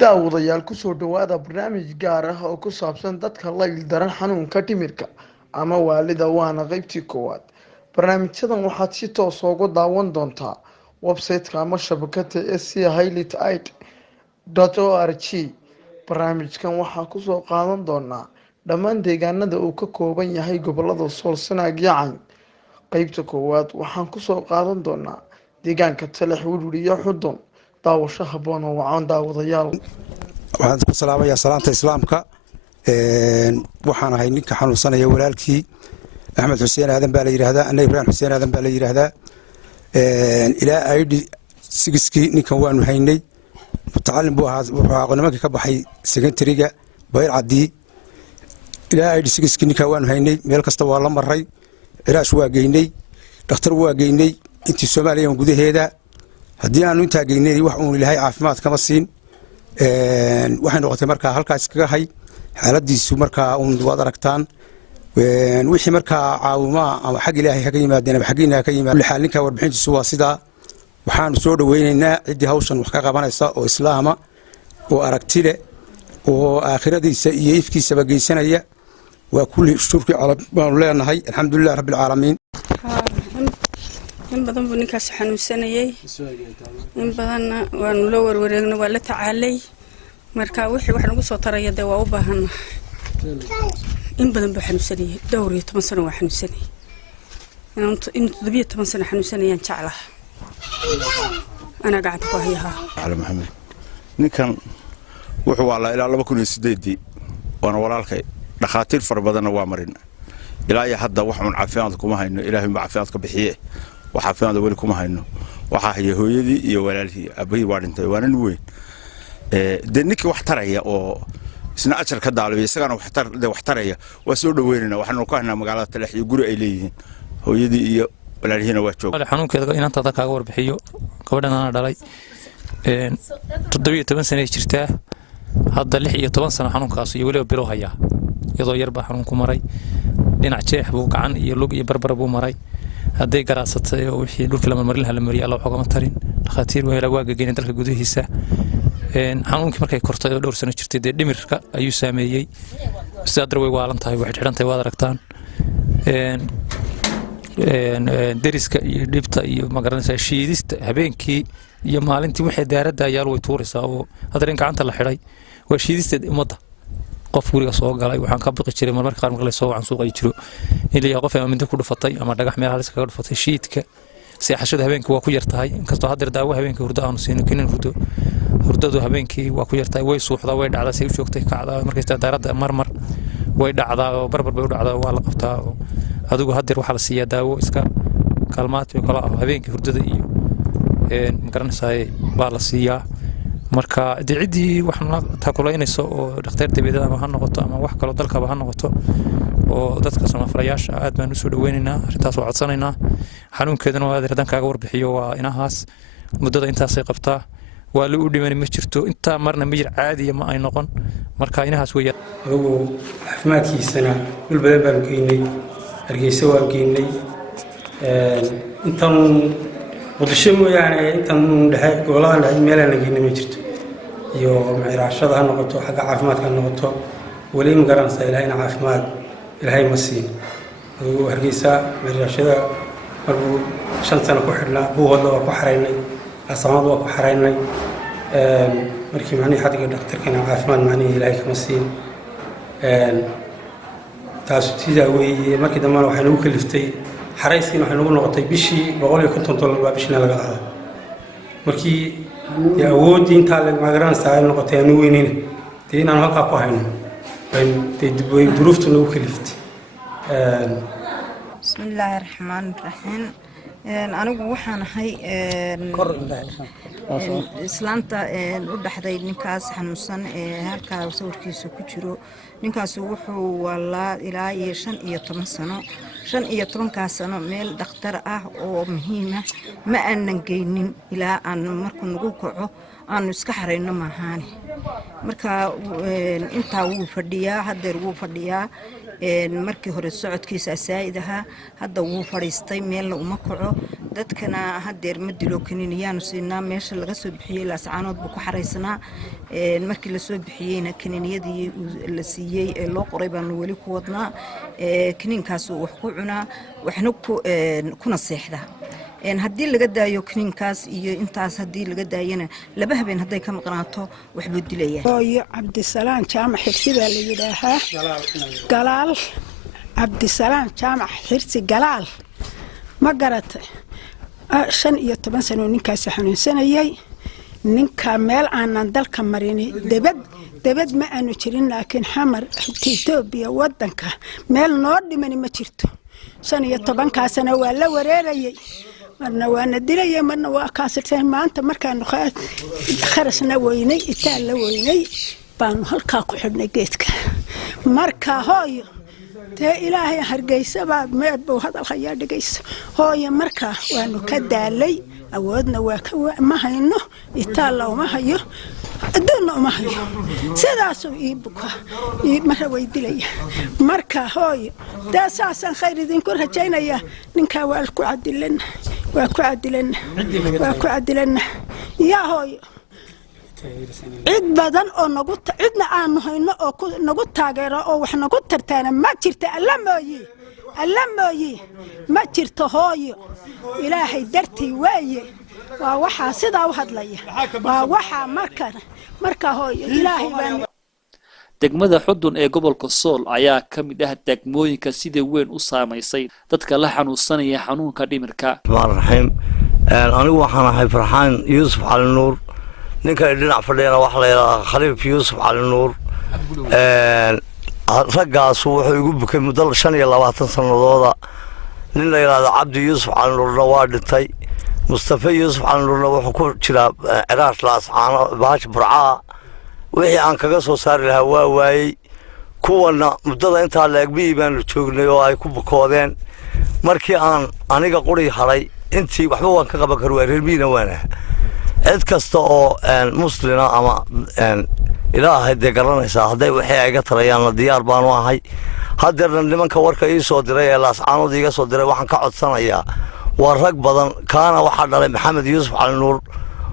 daawadayaal kusoo dhawaada barnaamij gaar ah oo ku saabsan dadka la ildaran xanuunka dhimirka ama waalida waana qeybtii koowaad. Barnaamijyadan waxaad si toos uga daawan doontaa website-ka ama shabakada schialytic.org. barnaamijkan waxaa kusoo qaadan doonaa dhammaan deegaanada uu ka kooban yahay gobolada Sool, Sanaag iyo Cayn. Qeybta koowaad waxaan kusoo qaadan doonaa deegaanka Taleex, Wirwir iyo Xudun. daawasho habboon oo wacan daawadayaal. waxaan ku salaamayaa salaanta islaamka waxaan ahay ninka xanuunsanaya walaalkii Axmed Xuseen Aadan baa la yiraahdaa, anna Ibrahim Xuseen Aadan baa la yiraahdaa. ilaa ID 6kii ninkan waanu haynay, mutacallim buu ahaa, wuxuu aqoonimada ka baxay secondary-ga Bayr Cadii. ilaa ID 6kii ninkan waanu haynay, meel kasta waa la maray, ciraash waa geynay, dhakhtar waa geynay intii Soomaaliya gudaheeda. haddii aanu intaa geynay wax uu ilaahay caafimaad kama siin, waxay noqotay markaa halkaas kaga hay xaaladiisu markaa waad aragtaan. wixii markaa caawima ama xag ilaahay kaga yimaadeen ama xagiina ka yimaadeen xal ninka warbixintiisu waa sidaa. waxaan soo dhaweynaynaa cidii hawshan wax ka qabanaysa oo islaama oo aragti leh oo aakhiradiisa iyo ifkiisaba geysanaya. waa kulli shukri calab baanu leenahay, alxamdulillaah rabbil caalamiin. in badan buu ninkaas xanuunsanayay, in badanna waanu la warwareegnay, waa la tacaalay. marka wixii wax nagu soo taraya dee waa u baahannahay. in badan buu xanuunsanayay, dhowr iyo 10 sano waa xanuunsanayay. in 17 sano xanuunsanayaan jeclaha ana gacanta ku hayaa. على محمد ninkan wuxuu walaa ilaa 2008 waana walaalkay, dhakhaatiir far badan waa marin ilaa iyo hadda wax uun caafimaad kuma hayno. ilaahay ma caafimaad ka bixiye, wax caafimaad wali kuma hayno. waxa haya hooyadii iyo walaalkii, abahii waa dhintay, waana nin weyn. de ninkii wax taraya oo isna ajar ka daalibay, isagana wax taraya waa soo dhaweynayna. waxaanu ku haynaa magaalada Taleex iyo guri ay leeyihiin, hooyadii iyo walaalhiina waa joog. xanuunkeeda inanta kaaga warbixiyo, gabadhan ana dhalay 17 sano jirtaa, hadda 16 sano xanuunkaas iyo waliba bilo haya, iyadoo yarba xanuun ku maray. dhinac jeex buu gacan iyo lug iyo barbar buu maray. hadday garaasatay oo wixii dhulka la marin la mariyay Allah waxba ma tarin. dhakhaatiir way waa gaageen dalka gudihiisa. xanuunkii markay kortay oo dhowr sano jirtay dhimirka ayuu saameeyay. sidaad way waalan tahay, wax xidhantahay waad aragtaan. deriska iyo dhibta iyo magaranaysa shiidista habeenkii iyo maalintii wixii daarada ayaa way tuuraysaa oo hadda gacanta la xidhay. waa shiidista umada. qof guriga soo galay waxaan ka baqi jiray marmarka qaar marka la soo wacan suuqa jiro ilaa qof ama mid ku dhufatay ama dhagax meel halis kaga dhufatay. shiidka seexashada habeenkii waa ku yartahay, inkastoo hadda daawo habeenkii hurdo aanu siino kinin hurdadu habeenkii waa ku yartahay. way suuxdaa, way dhacdaa, say u joogtay kacdaa, markay daarada marmar way dhacdaa oo barbar bay u dhacdaa, waa la qabtaa. adigu hadda waxa la siiyaa daawo iska kalmaad iyo kala habeenkii hurdada iyo magaranaysaa baa la siiyaa. marka cidii waxna taakulaynayso oo dhakhtar dabeedada ama ha noqoto ama wax kale dalkaba ha noqoto oo dadka samafalayaasha aad baan u soo dhaweynaynaa, arrintaas waa codsanaynaa. xanuunkeedana waa adeerdan kaaga warbixiyo, waa inahaas muddada intaasay qabtaa, waa la u dhiman ma jirto, inta marna miyir caadi ma ay noqon. marka inahaas weeyaan. adigu caafimaadkiisana dhul badan baan geynay, Hargeysa waan geynay. intan wadasho mooyaane intan dhahay gobolada dhahay meelaan la geynay ma jirto. iyo maciraashada ha noqoto, xagga caafimaadka ha noqoto, wali ma garanaysaa ilaahayna caafimaad ilaahay ma siin. adigu Hargeysa maciraashada markuu 5 sano ku xidhnaa, buuhoodla waa ku xaraynay, asamaad waa ku xaraynay. markii macnihii xadiga dhakhtarkana caafimaad macnihii ilaahay kama siin. taas sidaa weeye. markii dambena waxay nagu kaliftay xaraysiina waxay nagu noqotay bishii $150 baa bishina laga qaaday. markii awoodii intaa la magaranaysaa ay noqotay aanu weynina dee inaan halkaa ku hayno way duruuftu nagu kaliftay. bismillaahi raxmaani raxiim. anigu waxaan ahay islaanta u dhaxday ninkaas xanuunsan ee halkaa sawirkiisa ku jiro. ninkaas wuxuu walaa ilaa 15 sano 15 sano meel dhakhtar ah oo muhiim ah ma aanan geynin ilaa aan markuu nagu kaco aanu iska xareyno maahaane marka intaa wuu fadhiyaa hadeer wuu fadhiyaa markii hore socodkiisa asaa'id ahaa hadda wuu fadhiistay meelna uma kaco dadkana hadeer ma dilo kaniiniyaanu siinaa meesha laga soo bixiyey laascaanood buu ku xaraysanaa markii lasoo bixiyeyna kaniiniyadii la siiyey ee loo qoray baanu weli ku wadnaa kaniinkaasuu wax ku cunaa waxna kuna seexdaa haddii laga daayo kaniinkaas iyo intaas haddii laga daayana laba habeen hadday ka maqnaato waxbuu dilayaa hooyo cabdisalaan jaamac xirsi baa la yidhaahaa galaal cabdisalaan jaamac xirsi galaal ma garatay 15 sano ninkaas xanuunsanayay ninka meel aanan dalka marin debad ma aanu jirin laakiin xamar Itoobiya wadanka meel noo dhiman ma jirto 15 sano waa la wareerayay marna waana dilay marna waa kaasirtay maanta markaan kharashna weynay itaal la weynay baan halka ku xidhnay geedka marka hooyo tee ilaahay hargeysa baa meedbo hadal hayaa dhigayso hooyo marka waanu ka daalay awoodna waa ka ma hayno itaal ma hayo aduna ma hayo sidaas uu buka marra way dilaya marka hooyo daasaasan khayr idin ku rajaynaya ninka waa ku cadilana yaa hooyo cid badan oo nagu cidna aanu hayno oo nagu taageero oo wax nagu tartaana ma jirto alla mooyi ma jirto hooyo ilaahay dartii waaye waa waxa sidaa u hadlaya waa waxa marka hooyo ilaahay baan degmada Xudun ee gobolka Sool ayaa kamid ah degmooyinka sida weyn u saameysay dadka la xanuunsanaya xanuunka dhimirka marxim anigu waxaan ahay Farxaan Yuusuf Cali Nuur ninka dhinac fadhiyana wax la yiraahdo Khaliif Yuusuf Cali Nuur raggaas wuxuu igu bukay muddo 25 sanadooda nin la yiraahdo Cabdi Yuusuf Cali Nuurna waa dhintay Mustafa Yuusuf Cali Nuurna wuxuu ku jiraa Iraash Laascaano baash Burcaa wixii aan kaga soo saari lahaa waa waayay kuwana muddada inta la eegbii baan joognay oo ay ku bukoodeen markii aan aniga qori haray intii waxba waan ka qaban karaa reerbiina waana cid kasta oo muslina ama ilaahay deegaranaysa haday wixii ay ga tarayaan diyaar baan u ahay hadeerna nimanka warka ii soo diray ee Laascaanood iga soo diray waxaan ka codsanayaa waa rag badan kaana waxa dhalay Maxamed Yuusuf Cali Nuur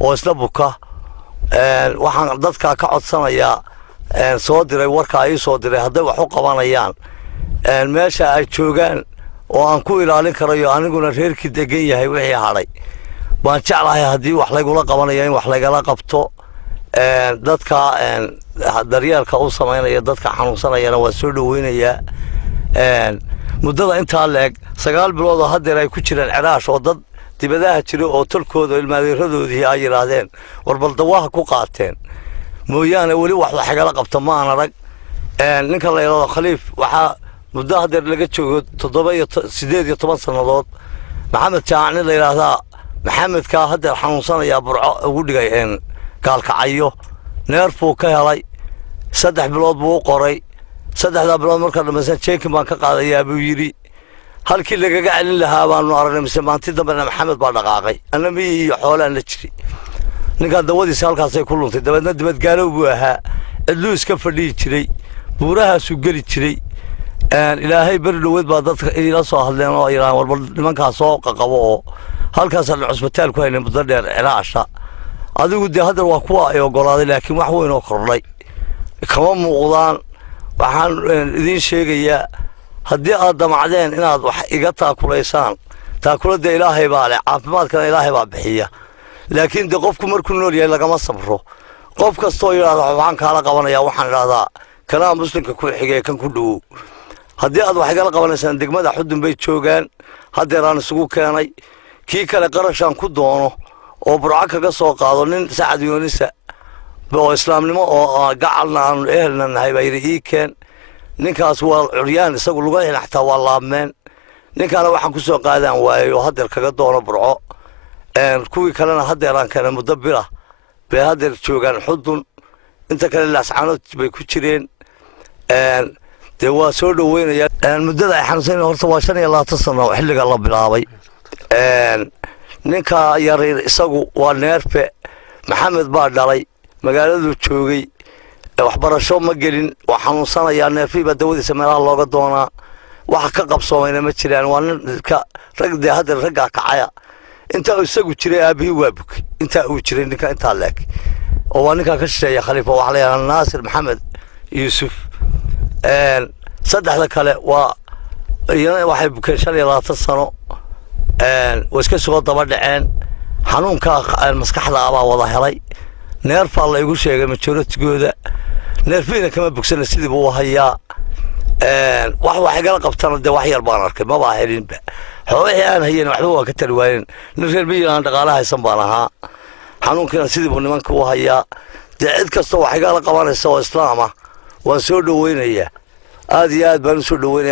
oo isla buka waxaan dadka ka codsanayaa soo diray warka ay soo diray haday wax u qabanayaan meesha ay joogaan oo aan ku ilaalin karayo aniguna reerkii degan yahay wixii haray baan jeclahay hadii wax lagu qabanayo in wax laga qabto dadka daryeelka u sameynaya dadka xanuunsanayana waa soo dhaweynaya muddada inta leeg 9 bilood oo hadeer ay ku jiraan Iraash oo dad dibadaha jira oo tolkooda ilmaadiiradoodii ay yiraahdeen warbal dawaha ku qaateen mooyaane wali wax xagala qabta ma aan arag ninka la yiraahdo Khaliif waxa muddo hadeer laga joogo 18 sanadood Maxamed Jaacni la yiraahdo Maxamed ka hadeer xanuunsanaya Burco ugu dhigay gaalkacayo neerfuu ka helay 3 bilood buu qoray 3 bilood marka dhammaysan jeekin baan ka qaadayaa buu yiri halkii laga celin lahaa baanu aragnay maanta dambana Maxamed baa dhaqaaqay anami iyo xoolaan la jiri ninka dawadiisa halkaas ay ku luntay dabadna dibad gaalow buu ahaa cidlu iska fadhii jiray buuraha soo gali jiray ilaahay bar dhaweed baa dadka ila soo hadleen oo Iiraan walba nimankaas soo qaqabo oo halkaas la cusbitaal ku haynay muddo dheer Iraasha adigu de hadda waa kuwa ay ogolaaday laakiin wax weyn oo kordhay kama muuqdaan waxaan idin sheegayaa haddii aad damacdeen inaad wax iga taakulaysaan taakulada ilaahay baa leh caafimaadkana ilaahay baa bixiya laakiin de qofku markuu nool yahay lagama sabro qof kastoo yiraahdo waxaan kala qabanayaa waxaan raahdaa kala muslimka ku xigay kan ku dhow haddii aad wax igala qabanaysaan degmada Xudun bay joogaan hadeeraan isugu keenay kii kale qarashan ku doono oo Burco kaga soo qaado nin Saacad Yuunisa oo islaamnimo oo gacalna aan ehelnahay bay riikeen ninkaas waa curyaan isagu lagu xilxtaa waa laabmeen ninkana waxaan ku soo qaadaan waayo hadeer kaga doono Burco kuwii kalena hadeeraan kana mudabbira bay hadeer joogaan Xudun inta kale Laascaanood bay ku jireen de waa soo dhaweynaya muddada ay xanuunsan horta waa 25 sano xilliga la bilaabay ninka yar isagu waa neerfe maxamed baa dhalay magaaladuu joogay waxbarasho ma gelin waa xanuunsanayaa neerfii baa dawadiisa meelaha looga doonaa waxa ka qabsoomayna ma jiraan waa ninka ragdee hadda raggaa kacaya intaa isagu jiray aabihii waa bukay intaa uu jiray ninka intaa leeg oo waa ninkaa ka shisheeya khaliifa waxaa layahaa naasir maxamed yuusuf saddexda kale waa iyana waxay bukeen 25 sano way iska soo daba dhaceen xanuunka maskaxda abaa wada helay neerfaa la igu sheegay majority-gooda neerfiina kama bogsana sidii buu hayaa wax igala qabtana dee wax yar baan arkay maba helinba xoolihii aan hayen waxba waa ka tari waayeen nin reer miyiga aan dhaqaale haysan baan ahaa xanuunkiina sidii buu nimanka u hayaa dee cid kastoo wax igala qabanaysa oo islaam ah waan soo dhaweynayaa aad iyo aad baan u soo dhaweynaya